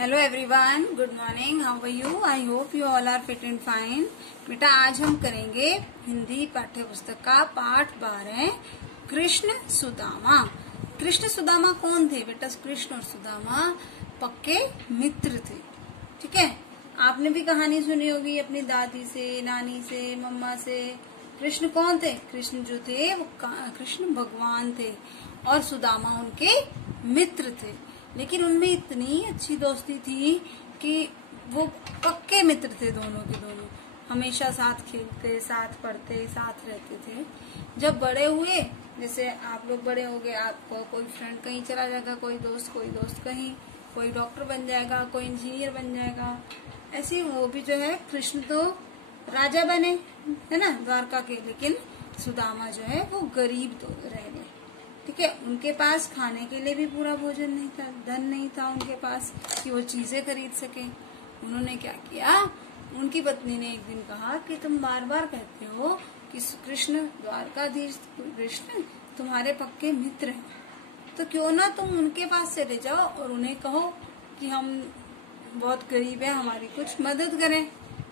Hello everyone, good morning. How are you? I hope you all are fit and fine. बेटा, आज हम करेंगे हिंदी पाठ्य पुस्तक का पाठ 12 कृष्ण सुदामा। कृष्ण सुदामा कौन थे बेटा? कृष्ण और सुदामा पक्के मित्र थे। ठीक है, आपने भी कहानी सुनी होगी अपनी दादी से, नानी से, मम्मा से। कृष्ण कौन थे? कृष्ण जो थे वो कृष्ण भगवान थे और सुदामा उनके मित्र थे। लेकिन उनमें इतनी अच्छी दोस्ती थी कि वो पक्के मित्र थे, दोनों के दोनों। हमेशा साथ खेलते, साथ पढ़ते, साथ रहते थे। जब बड़े हुए, जैसे आप लोग बड़े हो गए, आपको कोई फ्रेंड कहीं चला जाएगा, कोई दोस्त कहीं, कोई डॉक्टर बन जाएगा, कोई इंजीनियर बन जाएगा। ऐसे ही वो भी जो है, कृष्ण तो राजा बने, है ना, द्वारका के। लेकिन सुदामा जो है वो गरीब तो रह गए। ठीक है, उनके पास खाने के लिए भी पूरा भोजन नहीं था, धन नहीं था उनके पास कि वो चीजें खरीद सके। उन्होंने क्या किया, उनकी पत्नी ने एक दिन कहा कि तुम बार बार कहते हो कि कृष्ण द्वारकाधीश कृष्ण तुम्हारे पक्के मित्र हैं, तो क्यों ना तुम उनके पास चले जाओ और उन्हें कहो कि हम बहुत गरीब है, हमारी कुछ मदद करें।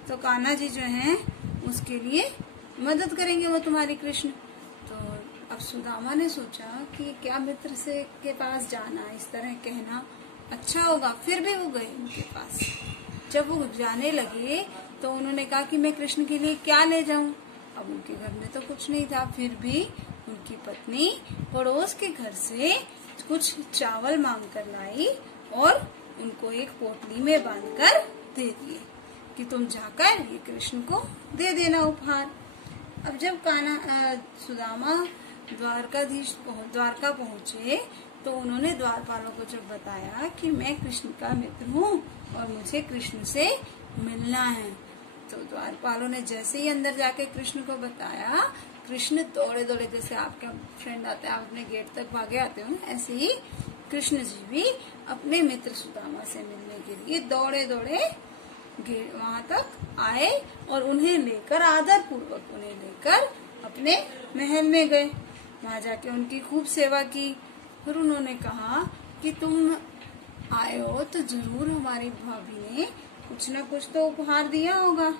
तो कान्हा जी जो है उसके लिए मदद करेंगे वो तुम्हारी कृष्ण। तो अब सुदामा ने सोचा कि क्या मित्र से के पास जाना, इस तरह कहना अच्छा होगा। फिर भी वो गए उनके पास। जब वो जाने लगे तो उन्होंने कहा कि मैं कृष्ण के लिए क्या ले जाऊं। अब उनके घर में तो कुछ नहीं था, फिर भी उनकी पत्नी पड़ोस के घर से कुछ चावल मांग कर लाई और उनको एक पोटली में बांधकर दे दिए कि तुम जाकर ये कृष्ण को दे देना उपहार। अब जब सुदामा द्वारका पहुंचे तो उन्होंने द्वारपालों को जब बताया कि मैं कृष्ण का मित्र हूँ और मुझे कृष्ण से मिलना है, तो द्वारपालों ने जैसे ही अंदर जाके कृष्ण को बताया, कृष्ण दौड़े दौड़े, जैसे आपका फ्रेंड आता है, आप अपने गेट तक भागे आते हो ना, ऐसे ही कृष्ण जी भी अपने मित्र सुदामा से मिलने के लिए दौड़े दौड़े वहां तक आए और उन्हें लेकर, आदर पूर्वक उन्हें लेकर अपने महल में गए। वहां जाके उनकी खूब सेवा की। फिर उन्होंने कहा कि तुम आए हो तो जरूर हमारी भाभी ने कुछ न कुछ तो उपहार दिया होगा।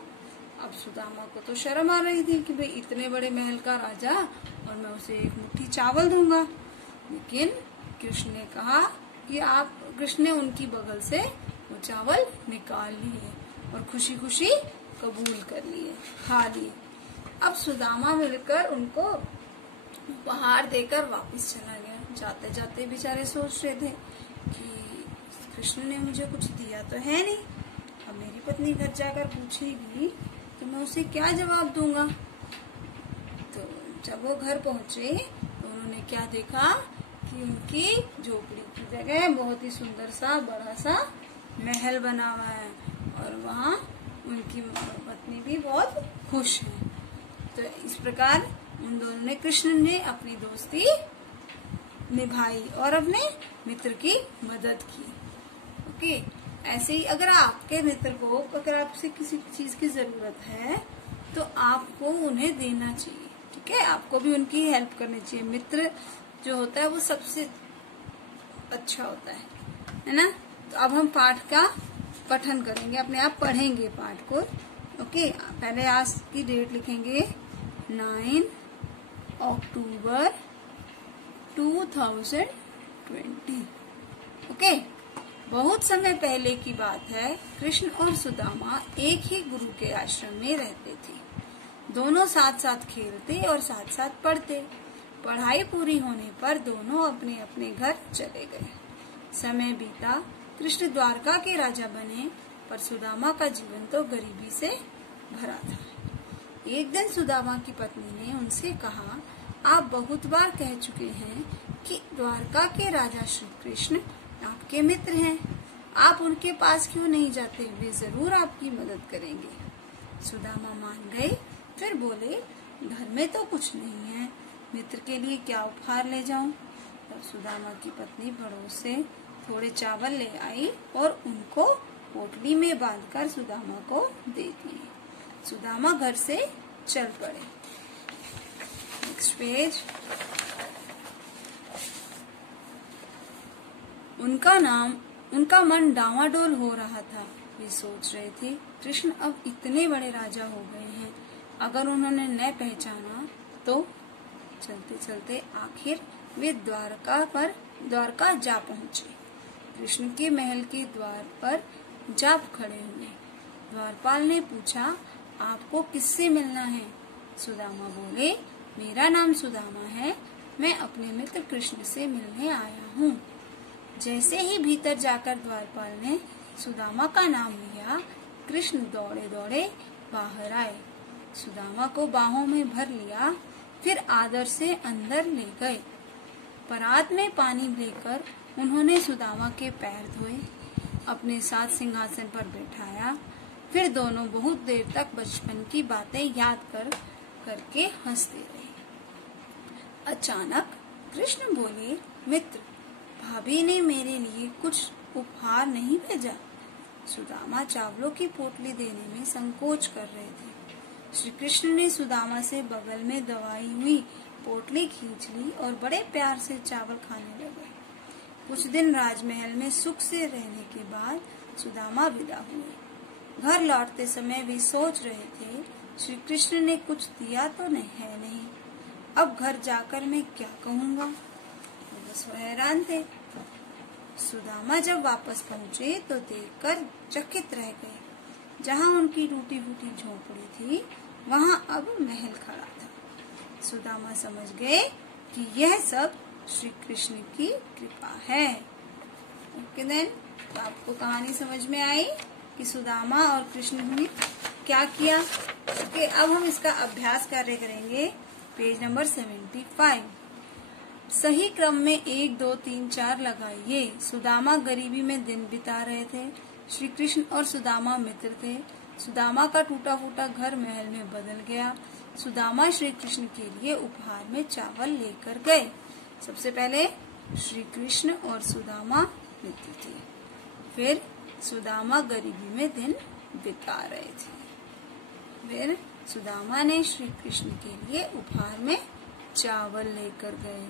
अब सुदामा को तो शर्म आ रही थी कि भाई इतने बड़े महल का राजा और मैं उसे एक मुट्ठी चावल दूंगा। लेकिन कृष्ण ने कहा कि कृष्ण ने उनकी बगल से वो चावल निकाल लिए और खुशी खुशी कबूल कर लिए, खा लिए। अब सुदामा मिलकर उनको उपहार देकर वापस चला गया। जाते जाते बेचारे सोच रहे थे कि कृष्ण ने मुझे कुछ दिया तो है नहीं, अब मेरी पत्नी घर जाकर पूछेगी तो मैं उसे क्या जवाब दूंगा। तो जब वो घर पहुंचे तो उन्होंने क्या देखा कि उनकी झोपड़ी की जगह बहुत ही सुंदर सा बड़ा सा महल बना हुआ है और वहाँ उनकी पत्नी भी बहुत खुश है। तो इस प्रकार उन दोनों ने, कृष्ण ने अपनी दोस्ती निभाई और अपने मित्र की मदद की। ओके, ऐसे ही अगर आपके मित्र को, अगर आपसे किसी चीज की जरूरत है तो आपको उन्हें देना चाहिए। ठीक है, आपको भी उनकी हेल्प करनी चाहिए। मित्र जो होता है वो सबसे अच्छा होता है ना। तो अब हम पाठ का पठन करेंगे, अपने आप पढ़ेंगे पाठ को। ओके, पहले आज की डेट लिखेंगे 9 अक्टूबर 2020। ओके, बहुत समय पहले की बात है। कृष्ण और सुदामा एक ही गुरु के आश्रम में रहते थे। दोनों साथ साथ खेलते और साथ साथ पढ़ते। पढ़ाई पूरी होने पर दोनों अपने अपने घर चले गए। समय बीता, कृष्ण द्वारका के राजा बने, पर सुदामा का जीवन तो गरीबी से भरा था। एक दिन सुदामा की पत्नी ने उनसे कहा, आप बहुत बार कह चुके हैं कि द्वारका के राजा श्री कृष्ण आपके मित्र हैं, आप उनके पास क्यों नहीं जाते? वे जरूर आपकी मदद करेंगे। सुदामा मान गए। फिर बोले, घर में तो कुछ नहीं है, मित्र के लिए क्या उपहार ले जाऊं? तब सुदामा की पत्नी पड़ोस से थोड़े चावल ले आई और उनको पोटली में बांधकर सुदामा को दे दिए। सुदामा घर से चल पड़े। Next page. उनका नाम उनका मन डावाडोल हो रहा था। वे सोच रहे थे, कृष्ण अब इतने बड़े राजा हो गए हैं, अगर उन्होंने न पहचाना तो। चलते चलते आखिर वे द्वारका जा पहुँचे। कृष्ण के महल के द्वार पर जा खड़े हुए। द्वारपाल ने पूछा, आपको किससे मिलना है? सुदामा बोले, मेरा नाम सुदामा है, मैं अपने मित्र कृष्ण से मिलने आया हूँ। जैसे ही भीतर जाकर द्वारपाल ने सुदामा का नाम लिया, कृष्ण दौड़े दौड़े बाहर आए, सुदामा को बाहों में भर लिया, फिर आदर से अंदर ले गए। परात में पानी लेकर उन्होंने सुदामा के पैर धोए, अपने साथ सिंहासन पर बैठाया। फिर दोनों बहुत देर तक बचपन की बातें याद करके हंसते रहे। अचानक कृष्ण बोले, मित्र, भाभी ने मेरे लिए कुछ उपहार नहीं भेजा? सुदामा चावलों की पोटली देने में संकोच कर रहे थे। श्री कृष्ण ने सुदामा से बगल में दबाई हुई पोटली खींच ली और बड़े प्यार से चावल खाने लगे। कुछ दिन राजमहल में सुख से रहने के बाद सुदामा विदा हुए। घर लौटते समय वे सोच रहे थे, श्री कृष्ण ने कुछ दिया तो नहीं, अब घर जाकर मैं क्या कहूँगा। बस वो हैरान थे। सुदामा जब वापस पहुँचे तो देखकर चकित रह गए। जहाँ उनकी टूटी फूटी झोपड़ी थी, वहाँ अब महल खड़ा था। सुदामा समझ गए कि यह सब श्री कृष्ण की कृपा है। ओके देन, तो आपको कहानी समझ में आई कि सुदामा और कृष्ण ने क्या किया। ओके, अब हम इसका अभ्यास कार्य करेंगे। Page number 75। सही क्रम में 1, 2, 3, 4 लगाइए। सुदामा गरीबी में दिन बिता रहे थे। श्री कृष्ण और सुदामा मित्र थे। सुदामा का टूटा फूटा घर महल में बदल गया। सुदामा श्री कृष्ण के लिए उपहार में चावल लेकर गए। सबसे पहले श्री कृष्ण और सुदामा मित्र थे, फिर सुदामा गरीबी में दिन बिता रहे थे, फिर सुदामा ने श्री कृष्ण के लिए उपहार में चावल लेकर गए।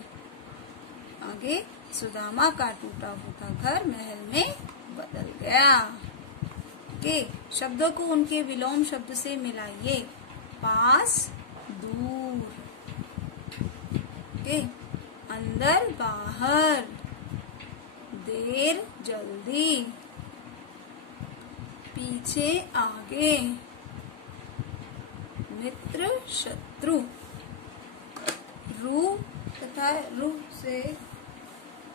आगे सुदामा का टूटा फूटा घर महल में बदल गया। ओके, शब्दों को उनके विलोम शब्द से मिलाइए। पास, दूर। ओके, अंदर, बाहर, देर, जल्दी, पीछे, आगे, मित्र, शत्रु। रू तथा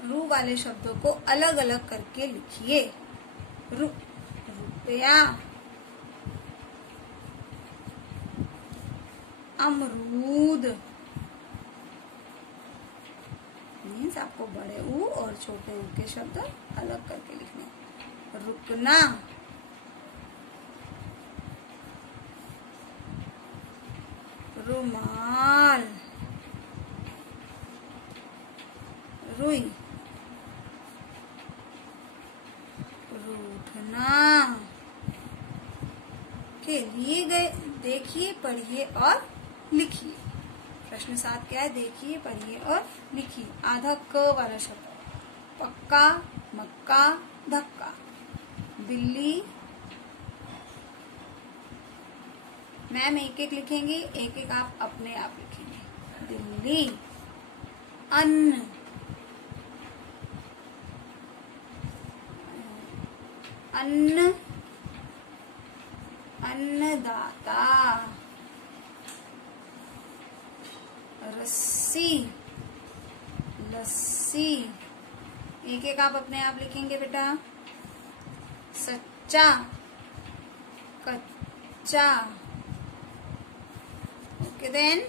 रू वाले शब्दों को अलग अलग करके लिखिए। रुपया, अमरूद। मीन्स आपको बड़े ऊ और छोटे ऊ के शब्द अलग करके लिखने। रुकना, रुमाल, रुई, रूठना। के लिए गए, देखिए, पढ़िए और लिखिए। प्रश्न 7 क्या है? देखिए, पढ़िए और लिखिए। आधा क वाला शब्द, पक्का, मक्का, धक्का। बिल्ली, मैम एक एक लिखेंगी, एक एक आप अपने आप लिखेंगे। बिल्ली। अन्न, अन्न, अन्नदाता। रस्सी, लस्सी। एक एक आप अपने आप लिखेंगे बेटा। सच्चा, कच्चा। Okay then.